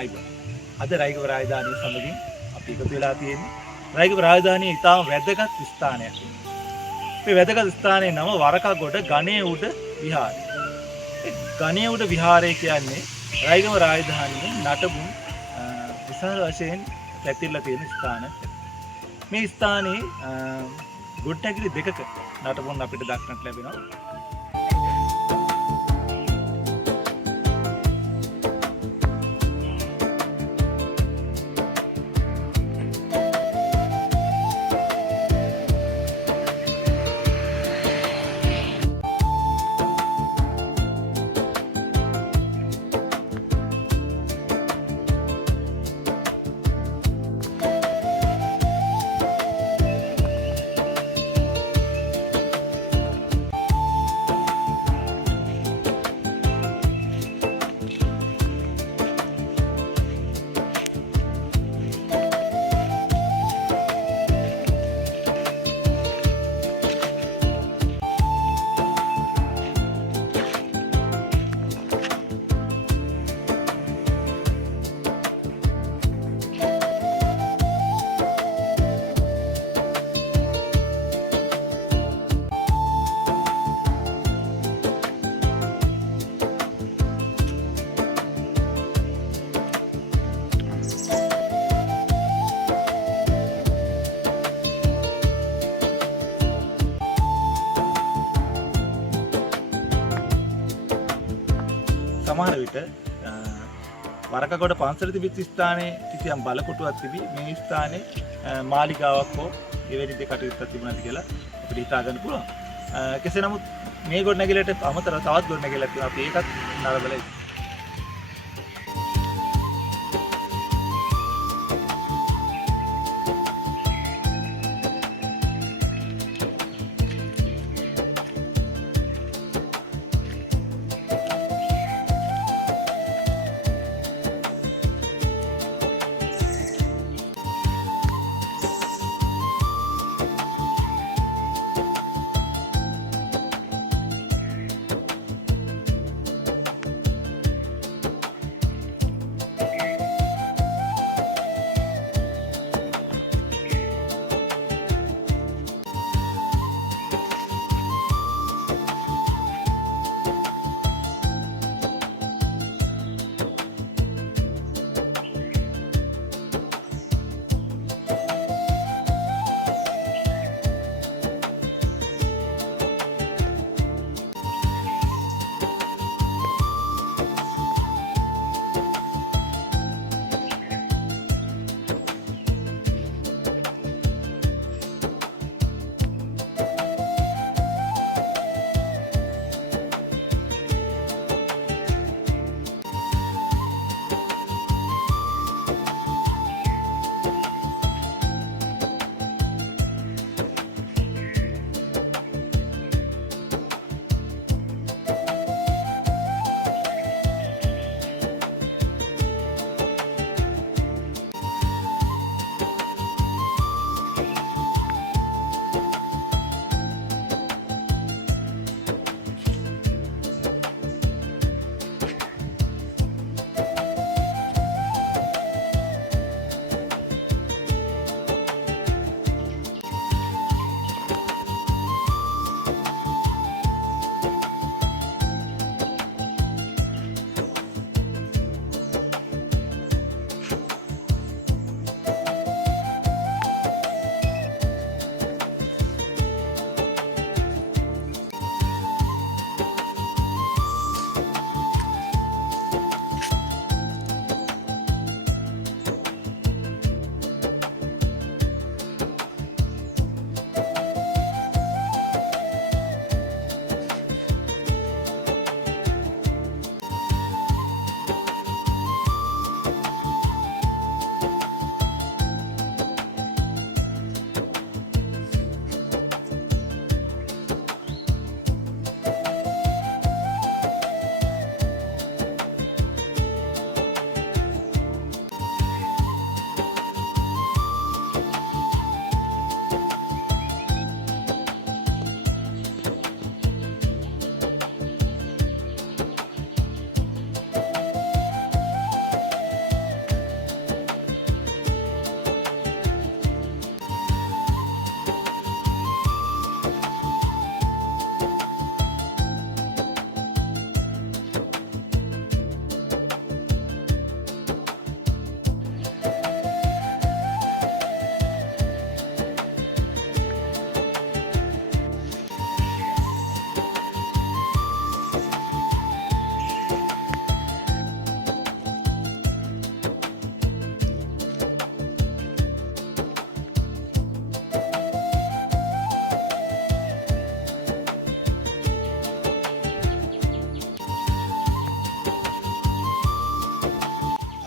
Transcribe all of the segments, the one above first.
අයිබෝන්. අද රයිගම රාජධානිය සමගින් අපි එකතු වෙලා තියෙන්නේ. රයිගම රාජධානිය ඉතාම වැදගත් ස්ථානයක්. මේ වැදගත් ස්ථානයේ නම වරකගොඩ ගණේඋඩ විහාරය. ඒ ගණේඋඩ විහාරය කියන්නේ රයිගම රාජධානියේ නටබුන් විශාල වශයෙන් පැතිරලා තියෙන ස්ථානයක්. මේ ස්ථානයේ ගොඩනැගිලි දෙකක නටබුන් අපිට දක්නට ලැබෙනවා. සමහර විට වරකගොඩ පන්සල තිබිච්ච ස්ථානයේ කිසියම් බලකොටුවක් තිබි මේ ස්ථානයේ මාලිගාවක් හෝ එවැනි දෙයක් කටයුත්තක් තිබුණාද කියලා අපිට හිතා ගන්න පුළුවන්. කෙසේ නමුත් මේ ගොඩනැගිල්ලට අමතරව තවත් ගොඩනැගිල්ලක් තියෙනවා. අපි ඒකත් නරඹලා ඉතින්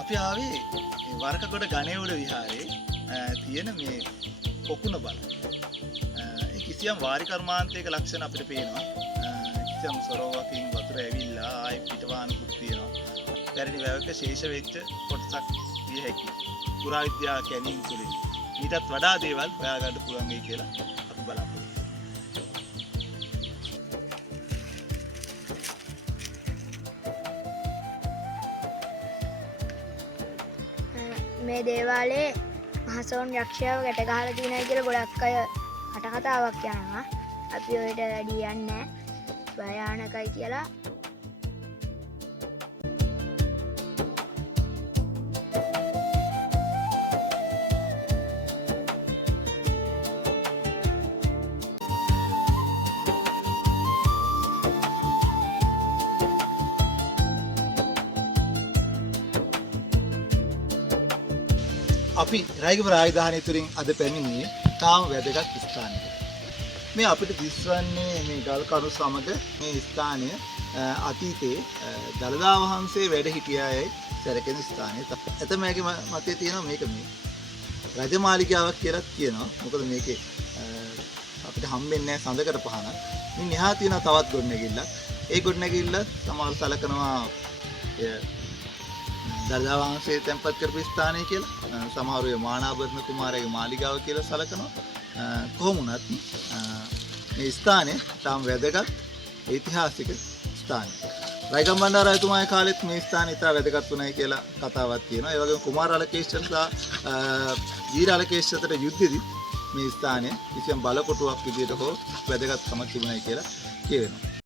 අපි ආවේ වරකගොඩ ගණේවුඩ විහාරයේ තියෙන මේ පොකුණ බල. ඒ කිසියම් වාරි කර්මාන්තයක ලක්ෂණ අපිට පේනවා. කිසියම් සොරවකින් වතුර ඇවිල්ලා ආයි පිටවානුකුත් තියෙනවා. පැරණි වැවක ශේෂ වෙච්ච කොටසක් විය හැකියි. පුරාවිද්‍යා කැණීම් තුළින් ඊටත් වඩා දේවල් හොයාගන්න පුළුවන් වෙයි කියලා අපි බලාපොරොත්තු මේ දේවාලේ මහසොන් යක්ෂයාව ගැට ගහලා තියෙනවා කියලා ගොඩක් අය කතාවක් යනවා. අපි ඔයට වැඩි යන්නේ භයානකයි කියලා. අපි රයිගම රාජධානිය තුලින් අද පැමිණියේ තාම වැදගත් ස්ථානයකට. මේ අපිට දිස්වන්නේ මේ ගල් කණු සමග මේ ස්ථානය අතීතයේ දළදා වහන්සේ වැඩ සිටියායයි සැලකෙන ස්ථානය. එතමගේ මතයේ තියෙනවා මේක මේ රජමාලිගාවක් කියලා කියනවා. මොකද මේකේ අපිට හම්බෙන්නේ නැහැ සඳකඩ පහනක්. මින් එහා තියෙන තවත් ගොඩනැගිල්ලක්. ඒ ගොඩනැගිල්ල සමහර සැලකනවා දළදා වහන්සේ තැන්පත් කරපු ස්ථානය කියලා. සමහර අය මානාභරණ කුමාරයාගේ මාලිගාව කියලා සැලකනවා. කොහොම වුණත් මේ ස්ථානය තාම වැදගත් ඓතිහාසික ස්ථානයක්. රයිගම් බණ්ඩාරතුමාගේ කාලෙත් මේ ස්ථානය ඉතා වැදගත් වුණයි කියලා කතාවක් තියෙනවා. ඒ වගේම කුමාර අලකේෂ්ඨ සහ වීර අලකේෂ්ඨ අතර යුද්ධෙදී මේ ස්ථානය කිසියම් බලකොටුවක් විදිහට හෝ වැදගත්කමක් තිබුණයි කියලා කියවෙනවා.